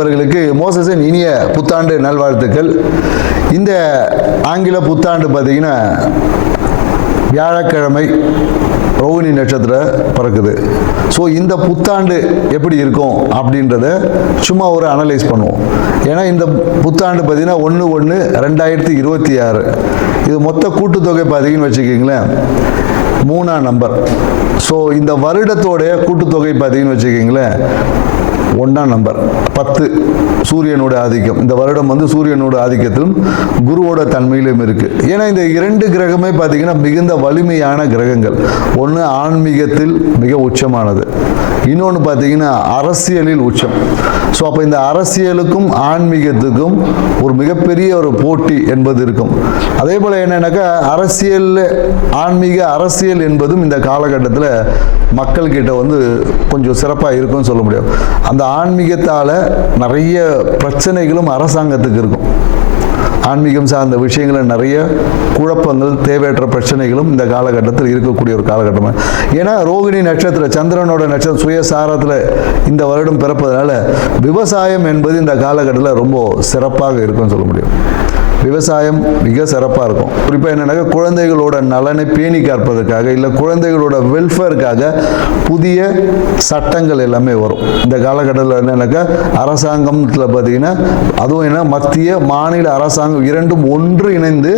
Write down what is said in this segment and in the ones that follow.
நண்பர்களுக்கு மோசஸின் இனிய புத்தாண்டு நல்வாழ்த்துக்கள். இந்த ஆங்கில புத்தாண்டு பார்த்தீங்கன்னா வியாழக்கிழமை ரோகிணி நட்சத்திரம் பிறக்குது. ஸோ இந்த புத்தாண்டு எப்படி இருக்கும் அப்படின்றத சும்மா ஒரு அனலைஸ் பண்ணுவோம். ஏன்னா இந்த புத்தாண்டு பார்த்தீங்கன்னா 1/1/2026 இது மொத்த கூட்டுத்தொகை பார்த்தீங்கன்னு வச்சுக்கிங்களேன் 3ஆம் நம்பர். ஸோ இந்த வருடத்தோடைய கூட்டுத்தொகை பார்த்தீங்கன்னு வச்சுக்கிங்களேன் 1ஆம் நம்பர் 10 சூரியனோட ஆதிக்கம். இந்த வருடம் வந்து சூரியனோட ஆதிக்கத்திலும் குருவோட தன்மையிலும் இருக்கு. ஏன்னா இந்த 2 கிரகமே பார்த்தீங்கன்னா மிகுந்த வலிமையான கிரகங்கள். ஒன்று ஆன்மீகத்தில் மிக உச்சமானது, இன்னொன்று பார்த்தீங்கன்னா அரசியலில் உச்சம். ஸோ அப்போ இந்த அரசியலுக்கும் ஆன்மீகத்துக்கும் ஒரு மிகப்பெரிய ஒரு போட்டி என்பது இருக்கும். அதே போல் என்னன்னாக்கா ஆன்மீக அரசியல் என்பதும் இந்த காலகட்டத்தில் மக்கள்கிட்ட வந்து கொஞ்சம் சிறப்பாக இருக்கும்னு சொல்ல முடியும். அந்த ஆன்மீகத்தால் நிறைய பிரச்சனைகளும் அரசாங்கத்துக்கு இருக்கும். ஆன்மீகம் சார்ந்த விஷயங்களில் நிறைய குழப்பங்கள், தேவையற்ற பிரச்சனைகளும் இந்த காலகட்டத்தில் இருக்கக்கூடிய ஒரு காலகட்டமாக. ஏன்னா ரோகிணி நட்சத்திரம் சந்திரனோட நட்சத்திரம் சுயசாரத்தில் இந்த வருடம் பிறப்பதனால விவசாயம் என்பது இந்த காலகட்டத்தில் ரொம்ப சிறப்பாக இருக்கும்னு சொல்ல முடியும். விவசாயம் மிக சிறப்பாக இருக்கும். குறிப்பாக என்னன்னாக்கா குழந்தைகளோட நலனை பேணி காப்பதற்காக இல்லை குழந்தைகளோட வெல்ஃபேருக்காக புதிய சட்டங்கள் எல்லாமே வரும். இந்த காலகட்டத்தில் என்னன்னாக்கா அரசாங்கத்தில் பார்த்தீங்கன்னா அதுவும் என்ன மத்திய மாநில அரசாங்கம் இரண்டும் ஒன்று இணைந்து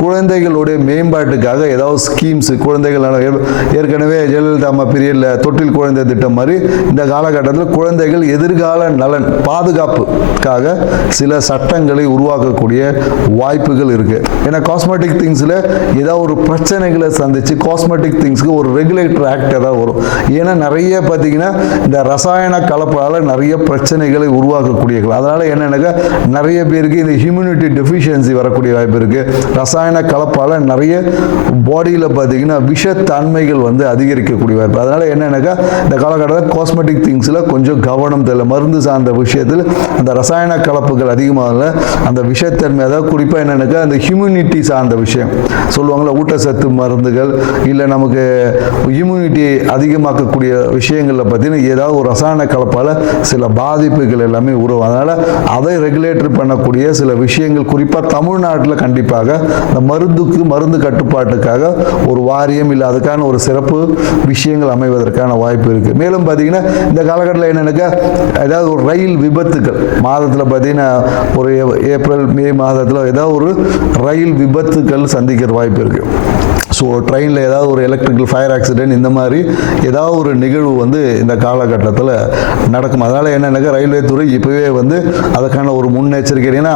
குழந்தைகளுடைய மேம்பாட்டுக்காக ஏதாவது ஸ்கீம்ஸ் குழந்தைகள் ஏற்கனவே ஜெயலலிதா அம்மா பீரியடில் தொட்டில் குழந்தை திட்டம் மாதிரி இந்த காலகட்டத்தில் குழந்தைகள் எதிர்கால நலன் பாதுகாப்புக்காக சில சட்டங்களை உருவாக்கக்கூடிய வாய்ப்புகள் இருக்கு. ஏன்னா காஸ்மெட்டிக் திங்ஸ்ல ஏதாவது ஒரு பிரச்சனைகளை சந்திச்சு காஸ்மெட்டிக் திங்ஸ்க்கு ஒரு ரெகுலேட்டர் ஆக்ட் ஏதாவது வரும். ஏன்னா நிறைய பார்த்தீங்கன்னா இந்த ரசாயன கலப்பால நிறைய பிரச்சனைகளை உருவாக்கக்கூடிய, அதனால என்னன்னாக்கா நிறைய பேருக்கு இந்த ஹியூமினிட்டி டெஃபிஷியன்சி வரக்கூடிய வாய்ப்பு இருக்கு. ரசாயன கலப்பால நிறைய பாடியில் பார்த்தீங்கன்னா விஷத்தன்மைகள் வந்து அதிகரிக்கக்கூடிய வாய்ப்பு. அதனால என்னன்னாக்கா இந்த காலகட்டத்தில் காஸ்மெட்டிக் திங்ஸ்ல கொஞ்சம் கவனம் தேவை. மருந்து சார்ந்த விஷயத்தில் அந்த ரசாயன கலப்புகள் அதிகமாக அந்த விஷத்தன்மை, அதாவது குறிப்பாக என்னன்னாக்கா அந்த ஹியூமினிட்டி சார்ந்த விஷயம் சொல்லுவாங்களா, ஊட்டச்சத்து மருந்துகள் இல்லை நமக்கு இம்யூனிட்டி அதிகமாக்கக்கூடிய விஷயங்களில் பார்த்தீங்கன்னா ஏதாவது ஒரு ரசாயன கலப்பால் சில பாதிப்புகள் எல்லாமே உருவாகும். அதனால் அதை ரெகுலேட்டர் பண்ணக்கூடிய சில விஷயங்கள் குறிப்பாக தமிழ்நாட்டில் கண்டிப்பாக இந்த மருந்து கட்டுப்பாட்டுக்காக ஒரு வாரியம் இல்லை அதுக்கான ஒரு சிறப்பு விஷயங்கள் அமைவதற்கான வாய்ப்பு இருக்குது. மேலும் பார்த்தீங்கன்னா இந்த காலகட்டத்தில் என்னன்னாக்கா ஏதாவது ஒரு ரயில் விபத்துகள் மாதத்தில் பார்த்தீங்கன்னா ஒரு ஏப்ரல் மே மாதத்தில் ஏதாவது ஒரு ரயில் விபத்துக்கள் சந்திக்கிற வாய்ப்பு இருக்கு. ஸோ ட்ரெயினில் ஏதாவது ஒரு எலக்ட்ரிக்கல் ஃபயர் ஆக்சிடென்ட் இந்த மாதிரி ஏதாவது ஒரு நிகழ்வு வந்து இந்த காலகட்டத்தில் நடக்கும். அதனால் என்னென்னாக்கா ரயில்வே துறை இப்போவே வந்து அதுக்கான ஒரு முன்னெச்சரிக்கை. ஏன்னா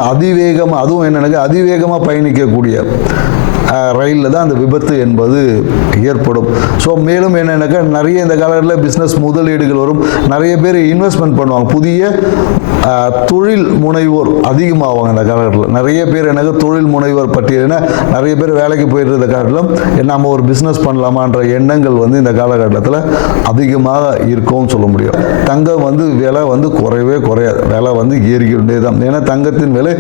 அதுவும் என்னென்னாக்கா அதிவேகமாக பயணிக்கக்கூடிய ரயிலில் தான் அந்த விபத்து என்பது ஏற்படும். ஸோ மேலும் என்னென்னாக்கா நிறைய இந்த காலகட்டத்தில் பிஸ்னஸ் முதலீடுகள் வரும். நிறைய பேர் இன்வெஸ்ட்மெண்ட் பண்ணுவாங்க. புதிய தொழில் முனைவோர் அதிகமாவாங்க இந்த காலகட்டத்தில். நிறைய பேர் எனக்கு தொழில் முனைவோர் பட்டியல்னா நிறைய பேர் வேலைக்கு போயிட்டு இருந்த காலத்திலும் நம்ம ஒரு பிஸ்னஸ் பண்ணலாமான்ற எண்ணங்கள் வந்து இந்த காலகட்டத்தில் அதிகமாக இருக்கும்னு சொல்ல முடியும். தங்கம் வந்து விலை வந்து குறையவே குறையாது, விலை வந்து ஏறிக்கிட்டே தான். ஏன்னா தங்கத்தின் விலை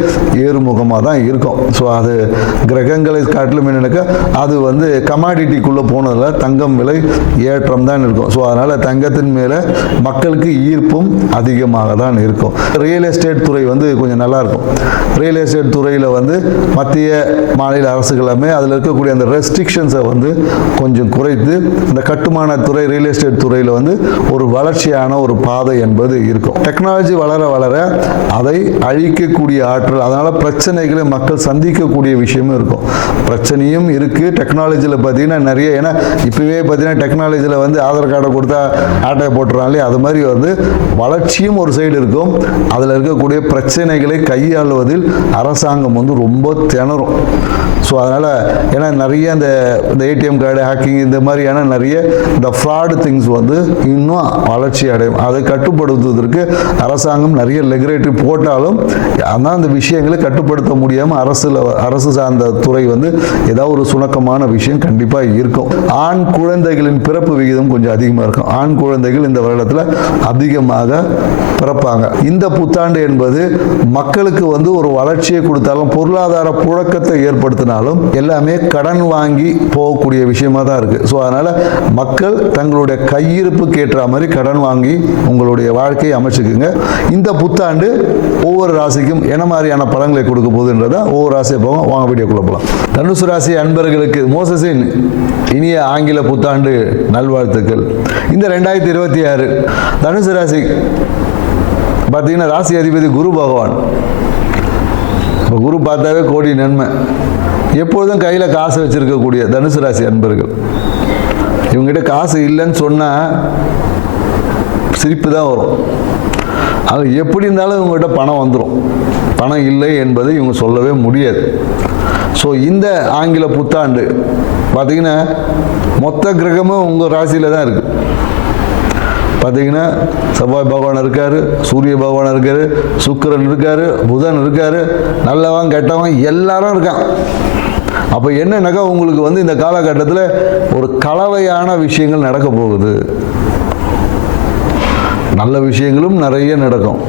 ஏறுமுகமாக தான் இருக்கும். ஸோ அது கிரகங்களை காட்டிலும் என்னன்னாக்கா அது வந்து கமாடிட்டிக்குள்ளே போனதில் தங்கம் விலை ஏற்றம் தான் இருக்கும். ஸோ அதனால் தங்கத்தின் மேலே மக்களுக்கு ஈர்ப்பும் அதிகமாக தான் இருக்கும். ரியல் எஸ்டேட் துறை வந்து கொஞ்சம் நல்லா இருக்கும். ரியல் எஸ்டேட் துறையில் வந்து மத்திய மாநில அரசுகளுமே அதில் இருக்கக்கூடிய அந்த ரெஸ்ட்ரிக்ஷன்ஸை வந்து கொஞ்சம் குறைத்து இந்த கட்டுமான துறை ரியல் எஸ்டேட் துறையில் வந்து ஒரு வளர்ச்சியான ஒரு பாதை என்பது இருக்கும். டெக்னாலஜி வளர வளர அதை அழிக்கக்கூடிய ஆற்றல், அதனால் பிரச்சனைகளை மக்கள் சந்திக்கக்கூடிய விஷயமும் இருக்கும். பிரச்சனையும் இருக்குது டெக்னாலஜியில் பார்த்தீங்கன்னா நிறைய. ஏன்னா இப்போவே பார்த்தீங்கன்னா டெக்னாலஜியில் வந்து ஆதார் கார்டை கொடுத்தா ஆட்டை போட்டுறாங்களே, அது மாதிரி வந்து வளர்ச்சியும் ஒரு சைடு இருக்கும். அதில் இருக்கக்கூடிய பிரச்சனைகளை கையாளுவதில் அரசாங்கம் வந்து ரொம்ப திணறும். ஸோ அதனால் ஏன்னா நிறைய இந்த ஏடிஎம் கார்டு ஹேக்கிங் இந்த மாதிரியான நிறைய இந்த ஃப்ராடு திங்ஸ் வந்து இன்னும் வளர்ச்சி அடையும். அதை கட்டுப்படுத்துவதற்கு அரசாங்கம் நிறைய ரெகுலேட்டரி போட்டாலும் ஆனால் அந்த விஷயங்களை கட்டுப்படுத்த முடியாமல் அரசு சார்ந்த துறை வந்து ஏதாவது ஒரு சுணக்கமான விஷயம் கண்டிப்பாக இருக்கும். ஆண் குழந்தைகளின் பிறப்பு விகிதம் கொஞ்சம் அதிகமாக இருக்கும். ஆண் குழந்தைகள் இந்த வருடத்தில் அதிகமாக பிறப்பாங்க. இந்த புத்தாண்டு என்பது மக்களுக்கு ஒரு வளர்ச்சியை கொடுத்தாலும் பொருளாதார புழக்கத்தை ஏற்படுத்தினாலும் எல்லாமே கடன் வாங்கி போகக்கூடிய விஷயமா தான் இருக்கு. ஸோ அதனால மக்கள் தங்களுடைய கையிருப்புக்கு ஏற்ற மாதிரி கடன் வாங்கி உங்களுடைய வாழ்க்கையை அமைச்சுக்குங்க. இந்த புத்தாண்டு ஒவ்வொரு ராசிக்கும் என்ன மாதிரியான பலன்களை கொடுக்க போகுதுன்றத ஒவ்வொரு ராசியை போவோம். வாங்க வீடியோக்குள்ள போகலாம். தனுசு ராசி அன்பர்களுக்கு மோசஸின் இனிய ஆங்கில புத்தாண்டு நல்வாழ்த்துக்கள். இந்த 2026 தனுசு ராசி பார்த்தீங்கன்னா ராசி அதிபதி குரு பகவான். இப்போ குரு பார்த்தாவே கோடி நன்மை. எப்பொழுதும் கையில் காசு வச்சிருக்கக்கூடிய தனுசு ராசி அன்பர்கள், இவங்ககிட்ட காசு இல்லைன்னு சொன்னால் சிரிப்பு தான் வரும். அது எப்படி இருந்தாலும் இவங்ககிட்ட பணம் வந்துடும். பணம் இல்லை என்பதை இவங்க சொல்லவே முடியாது. ஸோ இந்த ஆங்கில புத்தாண்டு பார்த்தீங்கன்னா மொத்த கிரகமும் உங்கள் ராசியில் தான் இருக்குது. பார்த்தீங்கன்னா செவ்வாய் பகவான் இருக்கார், சூரிய பகவான் இருக்கார், சுக்கிரன் இருக்கார், புதன் இருக்கார், நல்லவன் கெட்டவன் எல்லாரும் இருக்கான். அப்போ என்னன்னாக்கா உங்களுக்கு இந்த காலகட்டத்தில் ஒரு கலவையான விஷயங்கள் நடக்க போகுது. நல்ல விஷயங்களும் நிறைய நடக்கும்.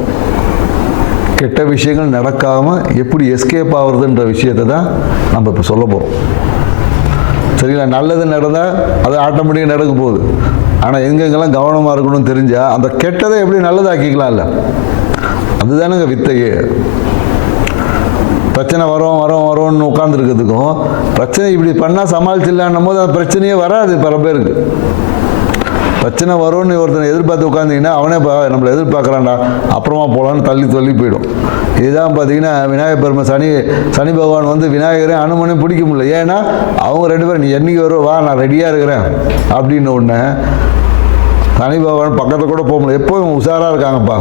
கெட்ட விஷயங்கள் நடக்காமல் எப்படி எஸ்கேப் ஆகுறதுன்ற விஷயத்தை தான் நம்ம இப்போ சொல்ல போகிறோம். சரிங்களா? நல்லது நடந்தால் அது ஆட்டோமேட்டிக்காக நடக்க போகுது. ஆனால் எங்கெங்கெல்லாம் கவனமாக இருக்கணும்னு தெரிஞ்சால் அந்த கெட்டதை எப்படி நல்லதாக்கிக்கலாம்ல, அதுதானுங்க வித்தையே. பிரச்சனை வரோன்னு உட்காந்துருக்கிறதுக்கும் பிரச்சனை இப்படி பண்ணால் சமாளிச்சிடலான்னும் போது அந்த பிரச்சனையே வராது. பல பேருக்கு பிரச்சனை வரும்னு ஒருத்தனை எதிர்பார்த்து உட்காந்திங்கன்னா அவனே நம்மளை எதிர்பார்க்குறான்டா அப்புறமா போகலான்னு தள்ளி போயிடும். இதுதான் பார்த்தீங்கன்னா விநாயகர் பெருமை சனி பகவான் விநாயகரையும் அனுமனையும் பிடிக்க முடியல. ஏன்னா அவங்க 2 பேரும் நீ என்னைக்கு வரும் வா நான் ரெடியாக இருக்கிறேன் அப்படின்னு உடனே சனி பகவான் பக்கத்தில் கூட போக முடியல. எப்போவும் உஷாராக இருக்காங்கப்பா,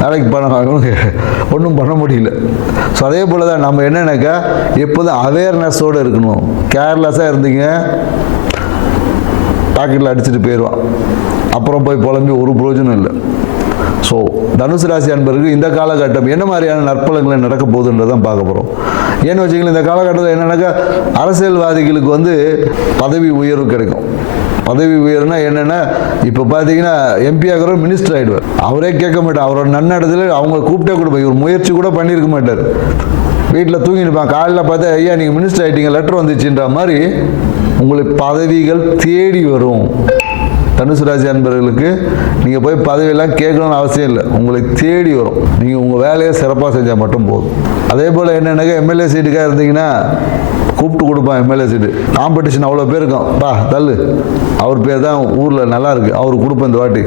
நாளைக்கு பண்ண ஒன்றும் பண்ண முடியல. ஸோ அதே போல் தான் நம்ம என்னன்னாக்கா எப்போதும் அவேர்னஸோடு இருக்கணும். கேர்லெஸ்ஸாக இருந்தீங்க பாக்கெட்டில் அடிச்சுட்டு போயிடுவான், அப்புறம் போய் புலம்பி ஒரு பிரயோஜனம் இல்லை. ஸோ தனுசு ராசி அன்பருக்கு இந்த காலகட்டம் என்ன மாதிரியான நற்பலன்களை நடக்க போகுதுன்றதான் பார்க்க போகிறோம். ஏன்னு வச்சுக்கலாம், இந்த காலகட்டத்தில் என்னன்னாக்கா அரசியல்வாதிகளுக்கு பதவி உயர்வு கிடைக்கும். பதவி உயர்வுனா என்னென்னா இப்போ பார்த்தீங்கன்னா எம்பி ஆகிறவர் மினிஸ்டர் ஆகிடுவார். அவரே கேட்க மாட்டார். அவரோட நன்னடத்தில் அவங்க கூப்பிட்டே கொடுப்பாங்க. இவர் முயற்சி கூட பண்ணியிருக்க மாட்டார். வீட்டில் தூங்கிருப்பான். காலையில் பார்த்தா ஐயா நீங்கள் மினிஸ்டர் ஆகிட்டீங்க லெட்டர் வந்துச்சுன்ற மாதிரி உங்களுக்கு பதவிகள் தேடி வரும். தனுசு ராசி அன்பர்களுக்கு நீங்கள் போய் பதவியெல்லாம் கேட்கணும்னு அவசியம் இல்லை, உங்களை தேடி வரும். நீங்கள் உங்கள் வேலையை சிறப்பாக செஞ்சால் மட்டும் போதும். அதே போல் என்னென்னாக்கா எம்எல்ஏ சீட்டுக்காக இருந்தீங்கன்னா கூப்பிட்டு கொடுப்பான். எம்எல்ஏ சீட்டு காம்படிஷன் அவ்வளோ பேர் இருக்கும். பா தள்ளு, அவர் பேர் தான் ஊரில் நல்லா இருக்குது, அவருக்கு கொடுப்பேன் இந்த வாட்டி,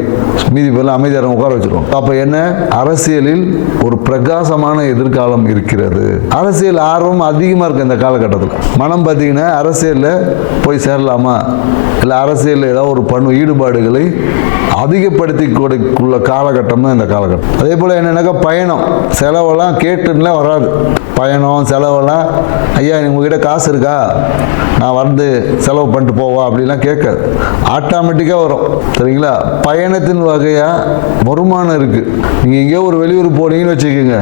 மீதி பேர்லாம் அமைதியாக உட்கார வச்சுருவோம். அப்போ என்ன, அரசியலில் ஒரு பிரகாசமான எதிர்காலம் இருக்கிறது. அரசியல் ஆர்வம் அதிகமாக இருக்குது இந்த காலகட்டத்தில். மனம் பார்த்தீங்கன்னா அரசியலில் போய் சேரலாமா, இல்லை அரசியலில் ஏதாவது ஒரு ஈடுபாடுகளை அதிகப்படுத்தி கொடுக்குள்ள காலகட்டம் தான் இந்த காலகட்டம். அதே போல் என்னென்னாக்கா பயணம் செலவெல்லாம் கேட்டுலாம் வராது. பயணம் செலவெல்லாம் ஐயா உங்ககிட்ட காசு இருக்கா நான் செலவு பண்ணிட்டு போவா அப்படிலாம் கேட்காது, ஆட்டோமேட்டிக்காக வரும். சரிங்களா? பயணத்தின் வகையாக வருமானம் இருக்குது. நீங்கள் எங்கேயோ ஒரு வெளியூர் போனீங்கன்னு வச்சுக்கோங்க,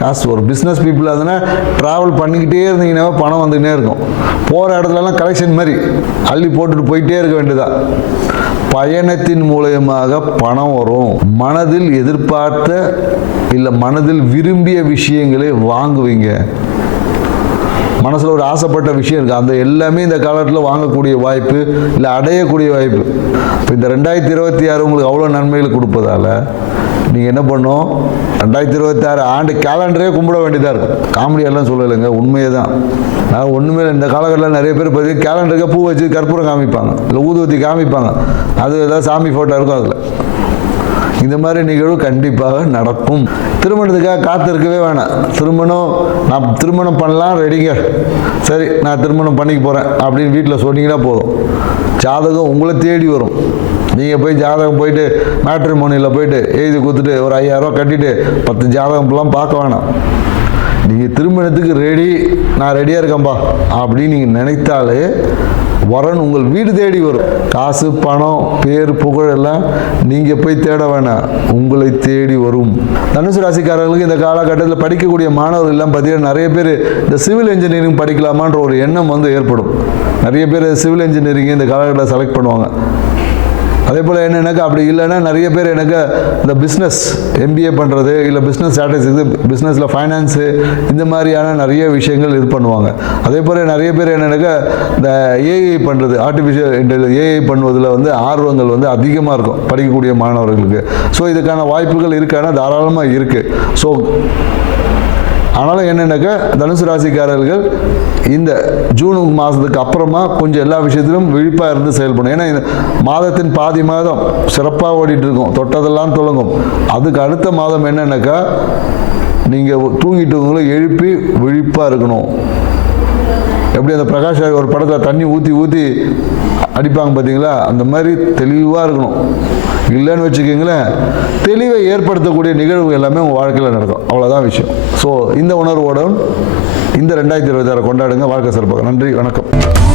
காசு ஒரு பிஸ்னஸ் பீப்புள் அதுனா ட்ராவல் பண்ணிக்கிட்டே இருந்தீங்கன்னா பணம் வந்துக்கிட்டே இருக்கும். போகிற இடத்துலலாம் கலெக்ஷன் மாதிரி அள்ளி போட்டுட்டு போயிட்டே இருக்க வேண்டியதான். பயணத்தின் மூலயமாக பணம் வரும். மனதில் எதிர்பார்த்த இல்லை மனதில் விரும்பிய விஷயங்களை வாங்குவீங்க. மனசில் ஒரு ஆசைப்பட்ட விஷயம் இருக்குது, அந்த எல்லாமே இந்த காலத்தில் வாங்கக்கூடிய வாய்ப்பு இல்லை அடையக்கூடிய வாய்ப்பு. இப்போ இந்த 2026 உங்களுக்கு அவ்வளோ நன்மைகள் கொடுப்பதால் நீங்கள் என்ன பண்ணணும், 2026 ஆண்டு கேலண்டரே கும்பிட வேண்டியதாக இருக்கும். காமெடியெல்லாம் சொல்லலைங்க, உண்மையே தான். நான் ஒன்றுமே இந்த காலகட்டத்தில் நிறைய பேர் பார்த்தீங்கன்னா கேலண்டருக்கு பூ வச்சு கற்பூரம் காமிப்பாங்க, இல்லை ஊதுவத்தி காமிப்பாங்க, அது ஏதாவது சாமி ஃபோட்டோ இருக்கும் அதில். இந்த மாதிரி நிகழ்வு கண்டிப்பாக நடக்கும். திருமணத்துக்காக காத்திருக்கவே வேணாம். நான் திருமணம் பண்ணலாம் ரெடிங்க, சரி நான் திருமணம் பண்ணிக்க போகிறேன் அப்படின்னு வீட்டில் சொன்னீங்கன்னா போதும், ஜாதகம் உங்களை தேடி வரும். நீங்கள் போய் ஜாதகம் போயிட்டு மேட்ரிமோனியில் போயிட்டு எழுதி கொடுத்துட்டு ஒரு 5000 ரூபா கட்டிட்டு 10 ஜாதகம்லாம் பார்க்க வேணாம். நீங்கள் திருமணத்துக்கு ரெடி, நான் ரெடியாக இருக்கேன்பா அப்படின்னு நீங்கள் நினைத்தாலே வரன் உங்கள் வீடு தேடி வரும். காசு, பணம், பேர், புகழ் எல்லாம் நீங்கள் போய் தேட வேணாம், உங்களை தேடி வரும். தனுசு ராசிக்காரர்களுக்கு இந்த காலகட்டத்தில் படிக்கக்கூடிய மாணவர்கள் எல்லாம் பார்த்தீங்கன்னா நிறைய பேர் இந்த சிவில் இன்ஜினியரிங் படிக்கலாமான்ற ஒரு எண்ணம் ஏற்படும். நிறைய பேர் சிவில் இன்ஜினியரிங் இந்த காலகட்டத்தில் செலக்ட் பண்ணுவாங்க. அதே போல் என்னென்னாக்கா அப்படி இல்லைன்னா நிறைய பேர் எனக்கு இந்த பிஸ்னஸ் MBA பண்ணுறது, இல்லை பிஸ்னஸ் ஸ்ட்ராட்டஜி, பிஸ்னஸில் ஃபைனான்ஸு, இந்த மாதிரியான நிறைய விஷயங்கள் இது பண்ணுவாங்க. அதே போல் நிறைய பேர் என்னென்னாக்கா இந்த AI பண்ணுறது, ஆர்டிஃபிஷியல் இன்டெலிஜென்ஸ் AI பண்ணுவதில் ஆர்வங்கள் அதிகமாக இருக்கும் படிக்கக்கூடிய மாணவர்களுக்கு. ஸோ இதுக்கான வாய்ப்புகள் இருக்கானா தாராளமாக இருக்குது. ஸோ ஆனாலும் என்னென்னாக்கா தனுசு ராசிக்காரர்கள் இந்த ஜூன் மாதத்துக்கு அப்புறமா கொஞ்சம் எல்லா விஷயத்திலும் விழிப்பாக இருந்து செயல்படும். ஏன்னா இந்த மாதத்தின் பாதி மாதம் சிறப்பாக ஓடிட்டு இருக்கும், தொட்டதெல்லாம் தொடங்கும். அதுக்கு அடுத்த மாதம் என்னென்னாக்கா நீங்கள் தூங்கிட்டு எழுப்பி விழிப்பாக இருக்கணும். எப்படி அந்த பிரகாஷ் ஒரு படத்தில் தண்ணி ஊற்றி அடிப்பாங்க பார்த்தீங்களா, அந்த மாதிரி தெளிவாக இருக்கணும். இல்லைன்னு வச்சுக்கிங்களேன், தெளிவை ஏற்படுத்தக்கூடிய நிகழ்வு எல்லாமே உங்கள் வாழ்க்கையில் நடக்கும். அவ்வளோதான் விஷயம். ஸோ இந்த உணர்வோடு இந்த 2026 கொண்டாடுங்க. வாழ்க்கை சிறப்பாக. நன்றி, வணக்கம்.